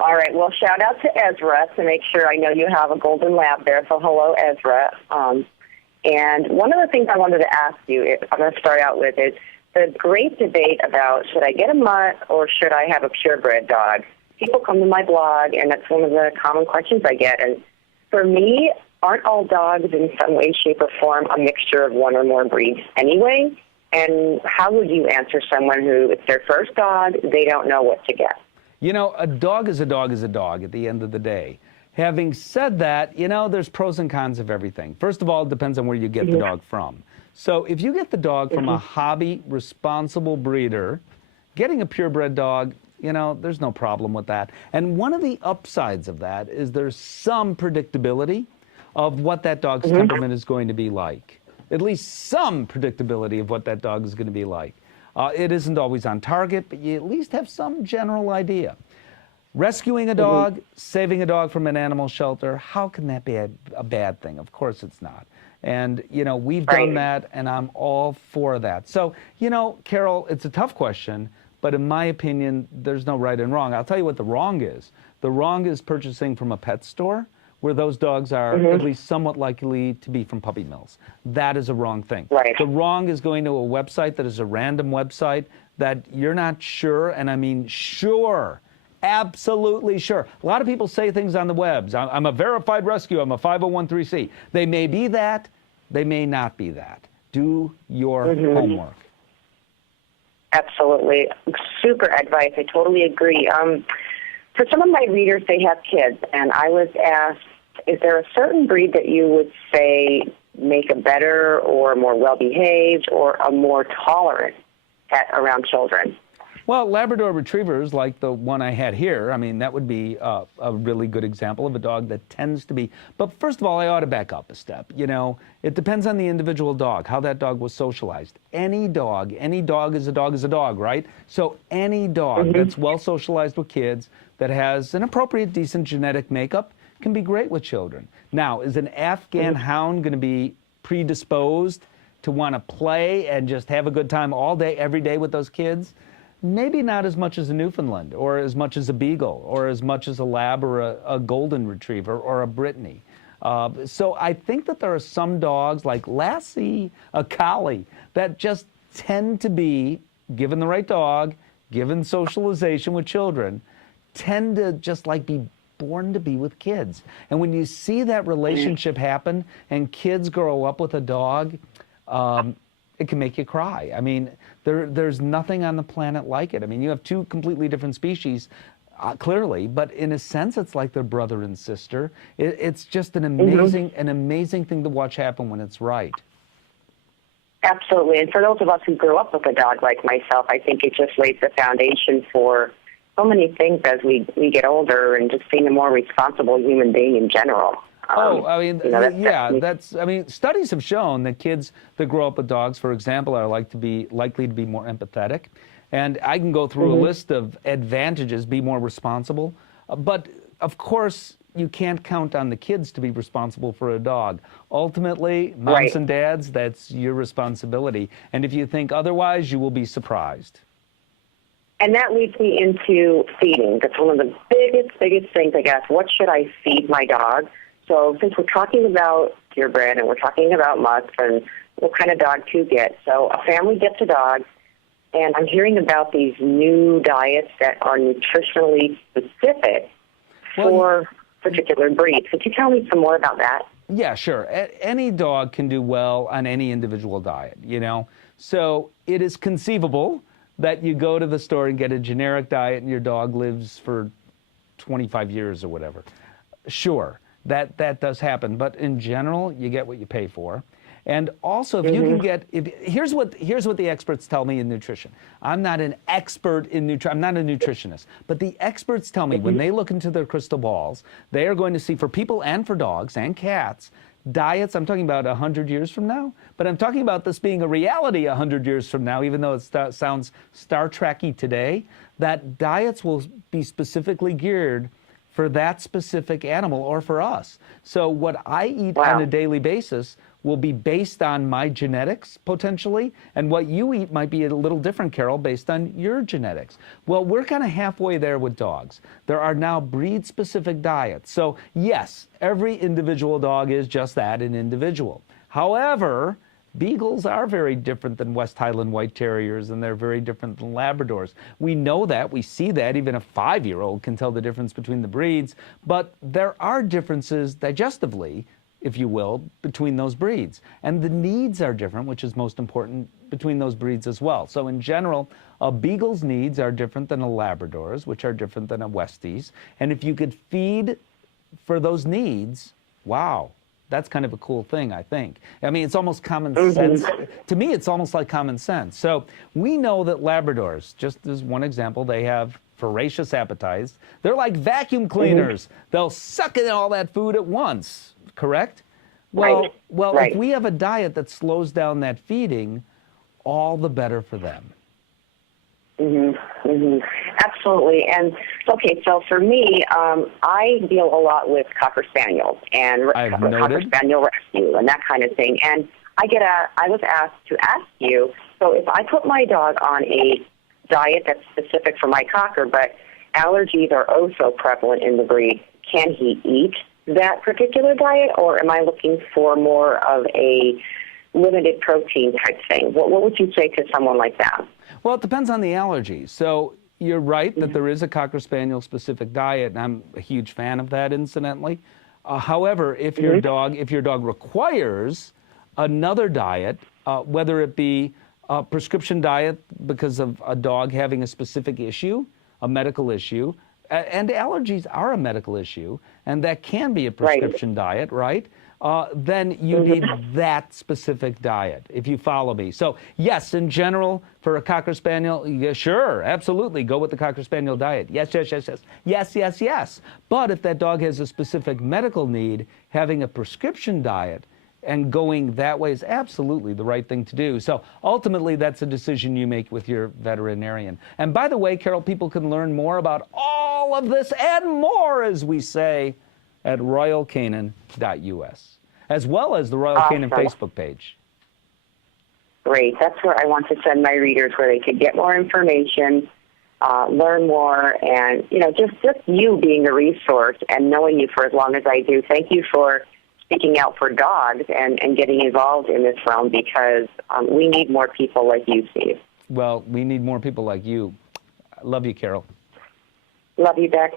All right. Well, shout out to Ezra to make sure I know you have a golden lab there. So hello, Ezra. And one of the things I wanted to ask you, I'm going to start out with, is the great debate about should I get a mutt or should I have a purebred dog? People come to my blog, and that's one of the common questions I get. And for me, aren't all dogs in some way, shape, or form a mixture of one or more breeds anyway? And how would you answer someone who, it's their first dog, they don't know what to get? You know, a dog is a dog is a dog at the end of the day. Having said that, you know, there's pros and cons of everything. First of all, it depends on where you get the dog from. So if you get the dog from a hobby, responsible breeder, getting a purebred dog, you know, there's no problem with that. And one of the upsides of that is there's some predictability of what that dog's temperament is going to be like. At least some predictability of what that dog is going to be like. It isn't always on target, but you at least have some general idea. Rescuing a dog, saving a dog from an animal shelter, how can that be a bad thing? Of course it's not. And, you know, we've done that, and I'm all for that. So, you know, Carol, it's a tough question, but in my opinion, there's no right and wrong. I'll tell you what the wrong is. The wrong is purchasing from a pet store where those dogs are at least somewhat likely to be from puppy mills. That is a wrong thing. The wrong is going to a website that is a random website that you're not sure, and I mean sure, absolutely sure. A lot of people say things on the webs. I'm a verified rescue, I'm a 501(c)(3). They may be that, they may not be that. Do your homework. Absolutely. Super advice. I totally agree. For some of my readers, they have kids, and I was asked, is there a certain breed that you would say make a better or more well-behaved or a more tolerant pet around children? Well, Labrador Retrievers, like the one I had here, I mean, that would be a really good example of a dog that tends to be. But first of all, I ought to back up a step. You know, it depends on the individual dog, how that dog was socialized. Any dog is a dog, right? So any dog that's well socialized with kids, that has an appropriate, decent genetic makeup, can be great with children. Now, is an Afghan hound going to be predisposed to want to play and just have a good time all day, every day with those kids? Maybe not as much as a Newfoundland, or as much as a Beagle, or as much as a Lab, or a Golden Retriever, or a Brittany. So I think that there are some dogs, like Lassie, a Collie, that just tend to be, given the right dog, given socialization with children, tend to just like be born to be with kids. And when you see that relationship happen and kids grow up with a dog, it can make you cry. I mean, there's nothing on the planet like it. I mean, you have two completely different species, clearly, but in a sense, it's like they're brother and sister. It's just an amazing thing to watch happen when it's right. Absolutely. And for those of us who grew up with a dog like myself, I think it just lays the foundation for so many things as we get older and just being a more responsible human being in general. I mean, you know, I mean, studies have shown that kids that grow up with dogs, for example, are likely to be more empathetic. And I can go through a list of advantages, be more responsible. But of course, you can't count on the kids to be responsible for a dog. Ultimately, moms and dads, that's your responsibility. And if you think otherwise, you will be surprised. And that leads me into feeding. That's one of the biggest things, I guess. What should I feed my dog? So since we're talking about purebred and we're talking about mutts and what kind of dog to get, so a family gets a dog, and I'm hearing about these new diets that are nutritionally specific for particular breeds. Could you tell me some more about that? Yeah, sure. Any dog can do well on any individual diet, you know. So it is conceivable that you go to the store and get a generic diet and your dog lives for 25 years or whatever. Sure, that does happen. But in general, you get what you pay for. And also, if you can get, here's what the experts tell me in nutrition. I'm not an expert in nutrition. I'm not a nutritionist. But the experts tell me when they look into their crystal balls, they are going to see, for people and for dogs and cats, diets, I'm talking about 100 years from now, but I'm talking about this being a reality 100 years from now, even though it sounds Star Trek-y today, that diets will be specifically geared for that specific animal or for us. So what I eat on a daily basis will be based on my genetics, potentially, and what you eat might be a little different, Carol, based on your genetics. Well, we're kind of halfway there with dogs. There are now breed-specific diets. So, yes, every individual dog is just that, an individual. However, Beagles are very different than West Highland White Terriers, and they're very different than Labradors. We know that. We see that. Even a 5-year-old can tell the difference between the breeds. But there are differences digestively, if you will, between those breeds. And the needs are different, which is most important, between those breeds as well. So in general, a Beagle's needs are different than a Labrador's, which are different than a Westie's. And if you could feed for those needs, wow, that's kind of a cool thing, I think. I mean, it's almost common sense. To me, it's almost like common sense. So we know that Labradors, just as one example, they have voracious appetites. They're like vacuum cleaners. They'll suck in all that food at once, correct? Well, if we have a diet that slows down that feeding, all the better for them. Absolutely. And okay, so for me, I deal a lot with Cocker Spaniels and Cocker Spaniel rescue and that kind of thing. And I was asked to ask you, so if I put my dog on a diet that's specific for my Cocker, but allergies are also prevalent in the breed, can he eat that particular diet, or am I looking for more of a limited protein type thing? What would you say to someone like that? Well, it depends on the allergy. So you're right that there is a Cocker Spaniel specific diet, and I'm a huge fan of that, incidentally. However, if your dog requires another diet, whether it be a prescription diet because of a dog having a specific issue, a medical issue, and allergies are a medical issue, and that can be a prescription diet, right? Then you need that specific diet, if you follow me. So, yes, in general, for a Cocker Spaniel, yeah, sure, absolutely, go with the Cocker Spaniel diet. Yes, yes, yes, yes. Yes, yes, yes. But if that dog has a specific medical need, having a prescription diet and going that way is absolutely the right thing to do. So ultimately, that's a decision you make with your veterinarian. And by the way, Carol, people can learn more about all of this and more, as we say, at royalcanin.us, as well as the Royal Canin Facebook page. Great. That's where I want to send my readers, where they could get more information, learn more, and, just you being a resource and knowing you for as long as I do. Thank you for speaking out for dogs and getting involved in this realm, because we need more people like you, Steve. Well, we need more people like you. Love you, Carol. Love you, Beck.